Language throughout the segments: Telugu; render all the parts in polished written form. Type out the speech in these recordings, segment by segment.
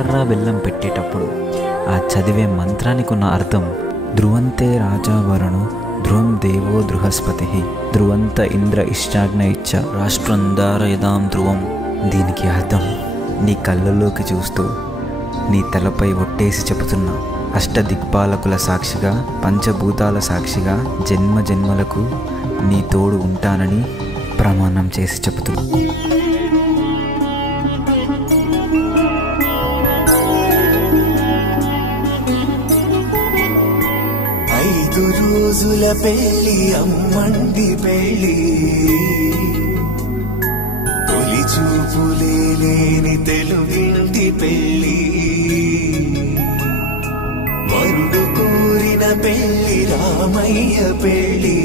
జీలకర్ర బెల్లం పెట్టేటప్పుడు ఆ చదివే మంత్రానికి ఉన్న అర్థం ధ్రువంతే రాజా వరుణు ధ్రువం దేవో బృహస్పతి ధ్రువంత ఇంద్ర ఇష్టాగ్న ఇచ్చ రాష్ట్రం ధారయదాం ధ్రువం. దీనికి అర్థం నీ కళ్ళలోకి చూస్తూ నీ తలపై ఒట్టేసి చెబుతున్నా, అష్టదిక్పాలకుల సాక్షిగా పంచభూతాల సాక్షిగా జన్మ జన్మలకు నీ తోడు ఉంటానని ప్రమాణం చేసి చెబుతున్నా. 5 రోజుల పెళ్లి అమ్మండి పెళ్లి, తొలి చూపులే లేని తెలుగింటి పెళ్లి, వరుడు కోరిన పెళ్లి రామయ్య పెళ్లి,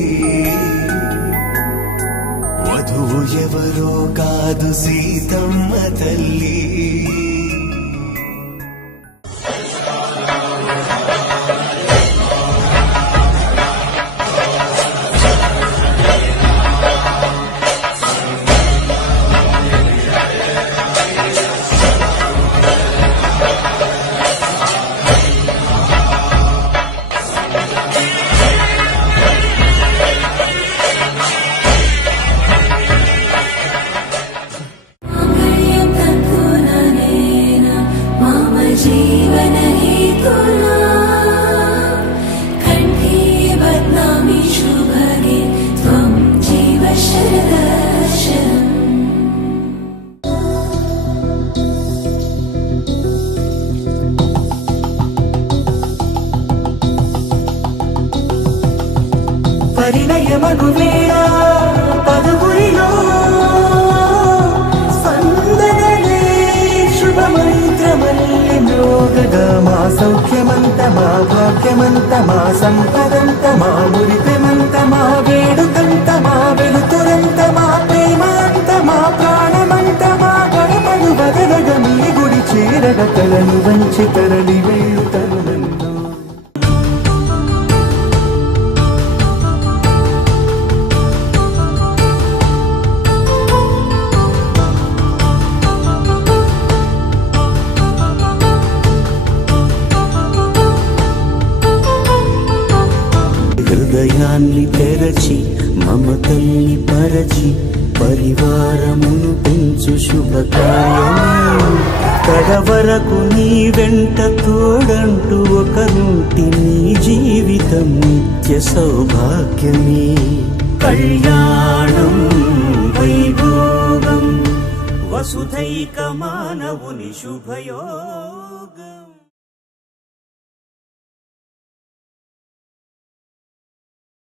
వధువు ఎవరో కాదు సీతమ్మ తల్లి. जीवन हेतुना कंठे बध्नामि शुभगे त्वं जीव शरदर्शनम्. परिणयमनुवेळ पदुगुरिलो स्पन्दनले शुभमन्त्रमल्लिमृगमा सौख्यमन्तमा भाग्यमन्तमा सम्पदन्तमा मुरितमन्तमा वेडुकन्तमा वेलुतुरन्तमा प्रेमान्तमा प्राणमन्तमा गणपनु बदलगमी गुडि चेरग कलनु वंचि तरलि वेळुतरुनन्नो. హృదయాన్ని తెరచి మమతల్ని పరచి పరివారమును పెంచు శుభకార్యమే. కడవరకు నీ వెంట తోడంటూ ఒకరుంటి నీ జీవితం నిత్య సౌభాగ్యమే. కళ్యాణం వైభోగం వసుధైక మానవుని శుభయోగం.